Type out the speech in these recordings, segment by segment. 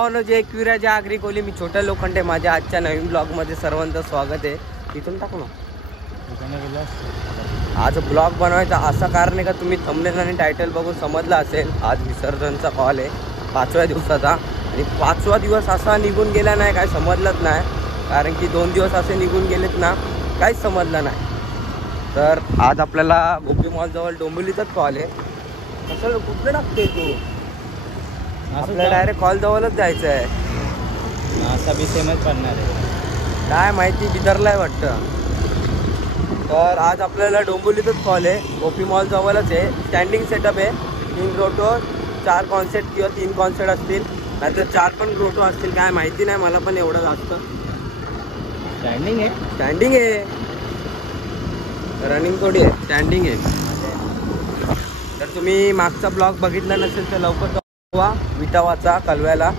भावानो, जे एकविरा जे आगरी कोली, मी छोट्या लोखंडे. माझ्या आजच्या नवीन ब्लॉग मध्ये सर्वांचं स्वागत आहे. तिथून टाकू ना. आज ब्लॉग बनवायचा असं कारण आहे का तुम्ही थंबनेल आणि टायटल बघून समजलं असेल. आज विसर्जनचा कॉल आहे 5व्या दिवसाचा. आणि 5वा दिवस असा निघून गेला नाही, काय समजलंच नाही. कारण की 2 दिवस असे निघून गेलेत ना, काहीच समजलं नाही. तर आज आपल्याला गोपी मॉल जवळ डोंबिवलीचाच कॉल आहे. कसं कुठलं टाकते तू? आपल्याला डायरेक्ट कॉल जवळच जायचं आहे. असा बी सेमच पडणार आहे, काय माहिती बिदरलाय वाटतं. तर आज आपल्याला डोंबिवलीतच कॉल आहे. गोपी मॉल जवळच आहे. स्टँडिंग सेटअप आहे. 3 ग्रोटो 4 कॉन्सेप्ट किंवा 3 कॉन्सेप्ट असतील, नाहीतर 4 पण ग्रोटो असतील. काय माहिती नाही मला पण एवढं जास्त. स्टँडिंग आहे, स्टँडिंग आहे, रनिंग थोडी आहे, स्टँडिंग आहे. तर तुम्ही मागचा ब्लॉग बघितला नसेल तर लवकर जावा. विटावाचा कलव्याला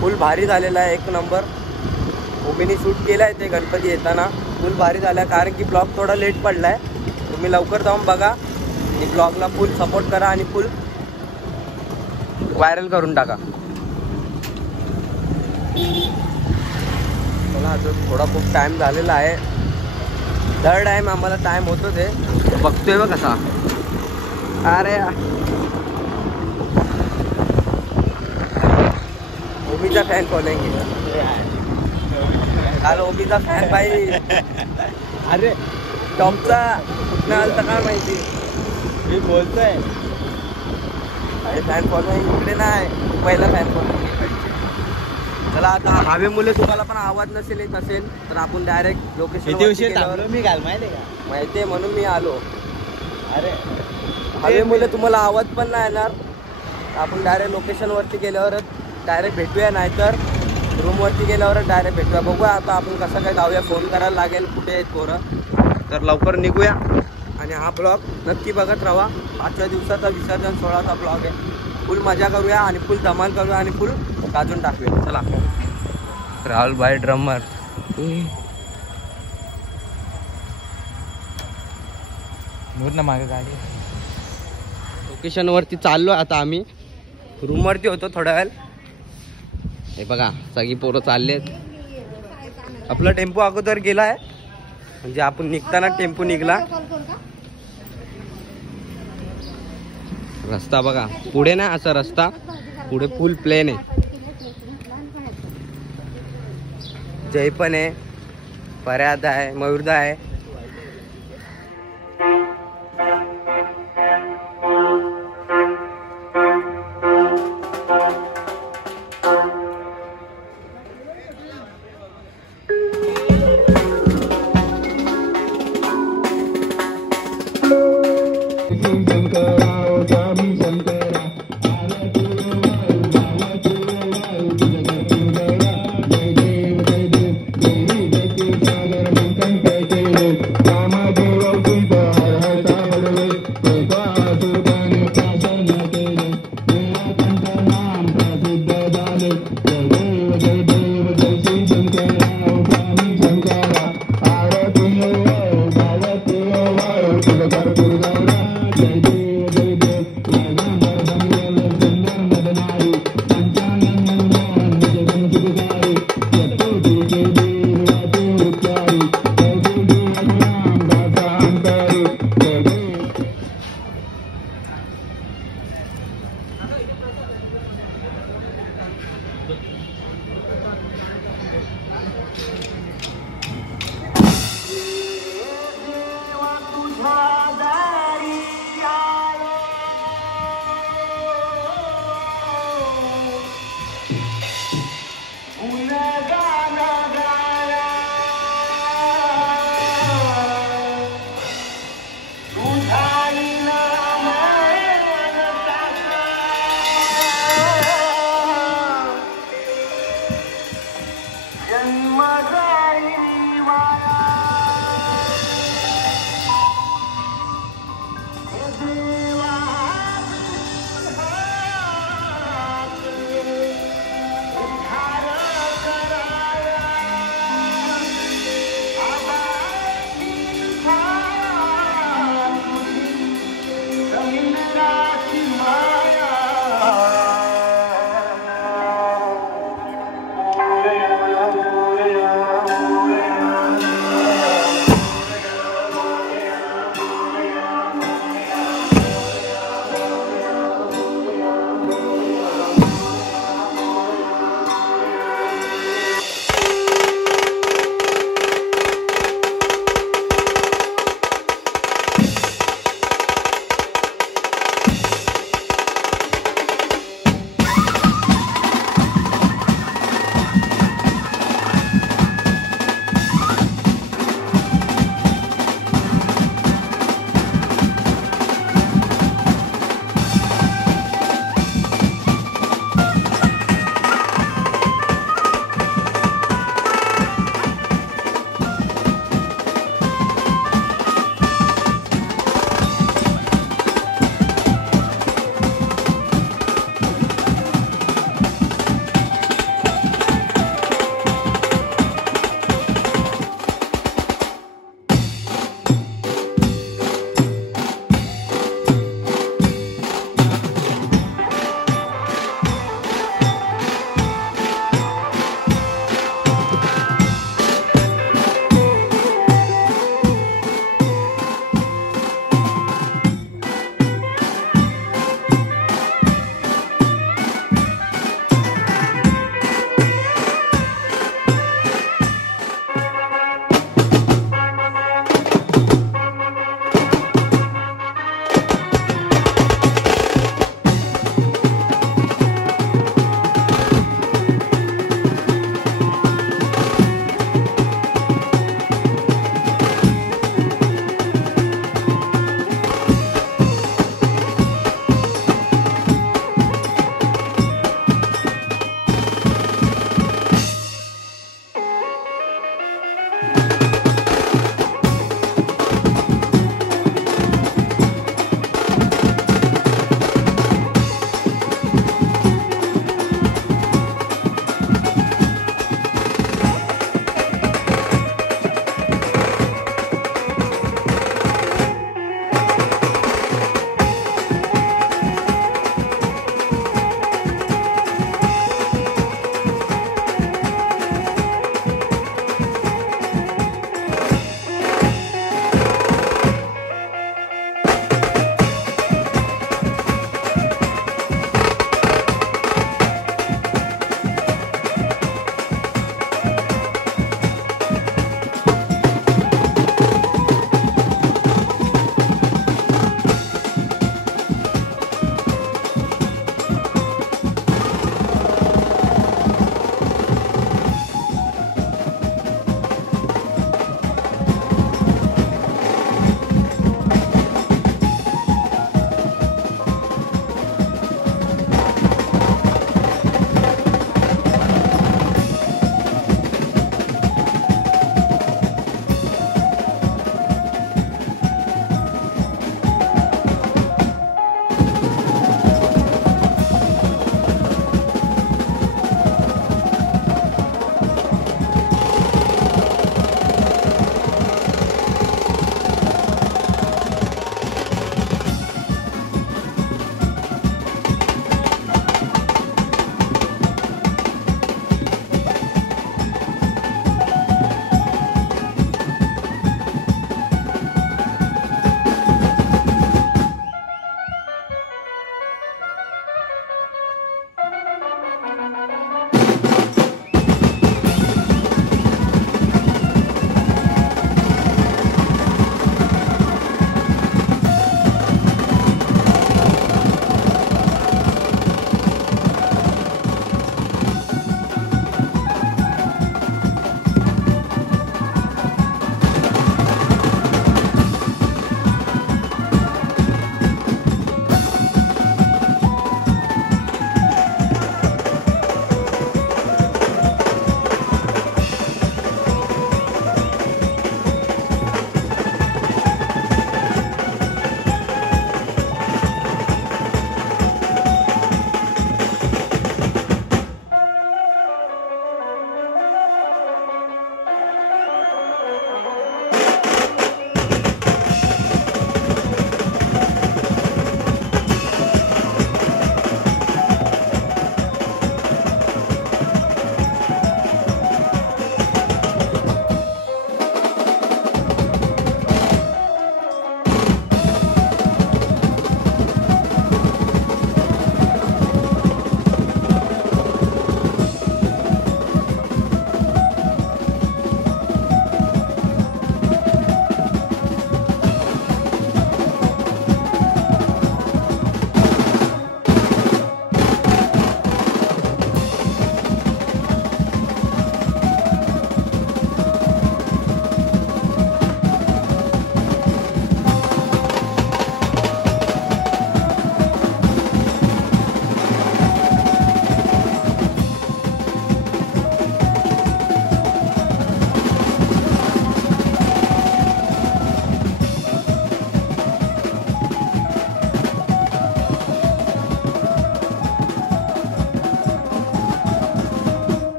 फुल भारी झालेला आहे, 1 नंबर. ओबीनी शूट केला आहे ते गणपती येताना. फुल भारी झाला कारण की ब्लॉग थोडा लेट पडला आहे. तुम्ही लवकर जाऊन बघा आणि ब्लॉगला फुल सपोर्ट करा आणि फुल व्हायरल करून टाका. मला अजून थोडा खूप टाईम झालेला आहे. दर टाईम आम्हाला टाईम होतो ते बघतोय बघ कसा. अरे ओबीचा फॅन फॉलोइंग काल ओबीचा फॅन भाई. अरे टॉपचा कुठनं आलता काय माहिती. मी बोलतोय अरे फॅन फॉलोइंग इकडे नाही, पहिला फॅन फॉलोइंग. चला आता हवेमुळे तुम्हाला पण आवाज नसेल येत असेल तर आपण डायरेक्ट लोकेशन मी घाल माहिती का, माहिती आहे म्हणून मी आलो. अरे हवेमुळे तुम्हाला आवाज पण नाही येणार. आपण डायरेक्ट लोकेशनवरती गेल्यावरच डायरेक्ट भेटूया, नाहीतर रूमवरती गेल्यावरच डायरेक्ट भेटूया. बघूया आता आपण कसं काय जाऊया. फोन करायला लागेल कुठे आहेत पोरं. तर लवकर निघूया आणि हा ब्लॉग नक्की बघत राहा. 5व्या दिवसाचा विसर्जन सोहळाचा ब्लॉग आहे. फुल मजा करूया आणि फुल धमाल करूया आणि फुल गाजून टाकूया. चला. राहुल भाई ड्रमर ना मागे गाडी. लोकेशनवरती चाललो आता. आम्ही रूमवरती होतो थोड्या वेळ. हे बघा सगळी पोरं चाललेत. आपला टेम्पो अगोदर गेलाय, म्हणजे आपण निघताना टेम्पो निघला. रस्ता बघा पुढे नाही असा रस्ता, पुढे फुल प्लेन आहे. जय पण आहे, पर्याद आहे, मयूरदा आहे.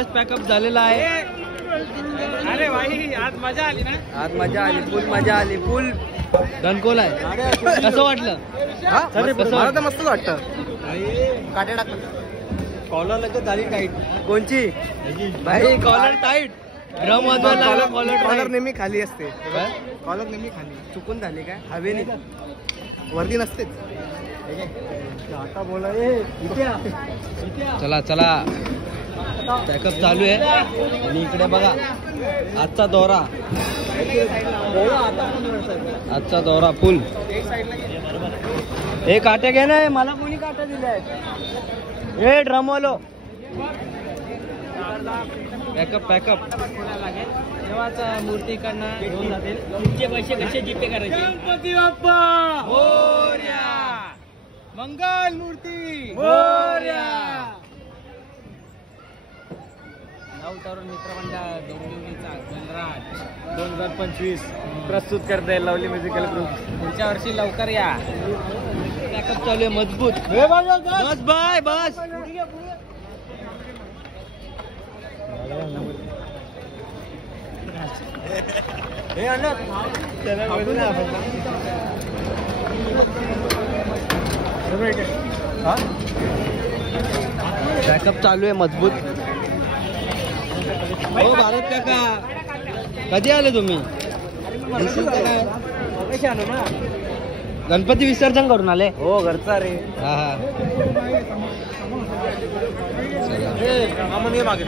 फर्स्ट पॅकअप झालेला आहे. अरे भाई आज मजा आली ना. आज मजा आली, फुल मजा आली, फुल दणकोल आहे. कसं वाटलं? मला तर मस्तच वाटतं. काटे टाक. कॉलर लगेच झाली टाईट. कोणची भाई? Collar tight. ड्रम वाजवायला लागला, कॉलर कॉलर नेहमी खाली असते. काय? कॉलर नेहमी खाली, चुकून झाली काय? हवेने. वरती नसतेच. आता बोला चला चला, पॅकअप चालू आहे. आणि इकडे बघा आजचा दौरा, आजचा दौरा फुल. हे काटे घे ना, मला कोणी काटे दिले आहेत? हे ड्रमवालो. Pack up pack up. तेव्हाच मूर्ती इकडनं घेऊन जातील. तुमचे पैसे कसे जीपे करायचे? गणपती बाप्पा मोरया. मंगल मूर्ती मोरया. नऊ तरुण मित्रमंडळ डोंबिवलीचा गणराज 2025 प्रस्तुत करताय लवली म्युझिकल ग्रुप. पुढच्या वर्षी लवकर या. पॅकअप चालू आहे मजबूत. बस बाय बस. बॅकअप चालू आहे मजबूत. हो भारत काका, कधी आले तुम्ही? गणपती विसर्जन करून आले? हो घरचा रे. हा हा. मामा मागे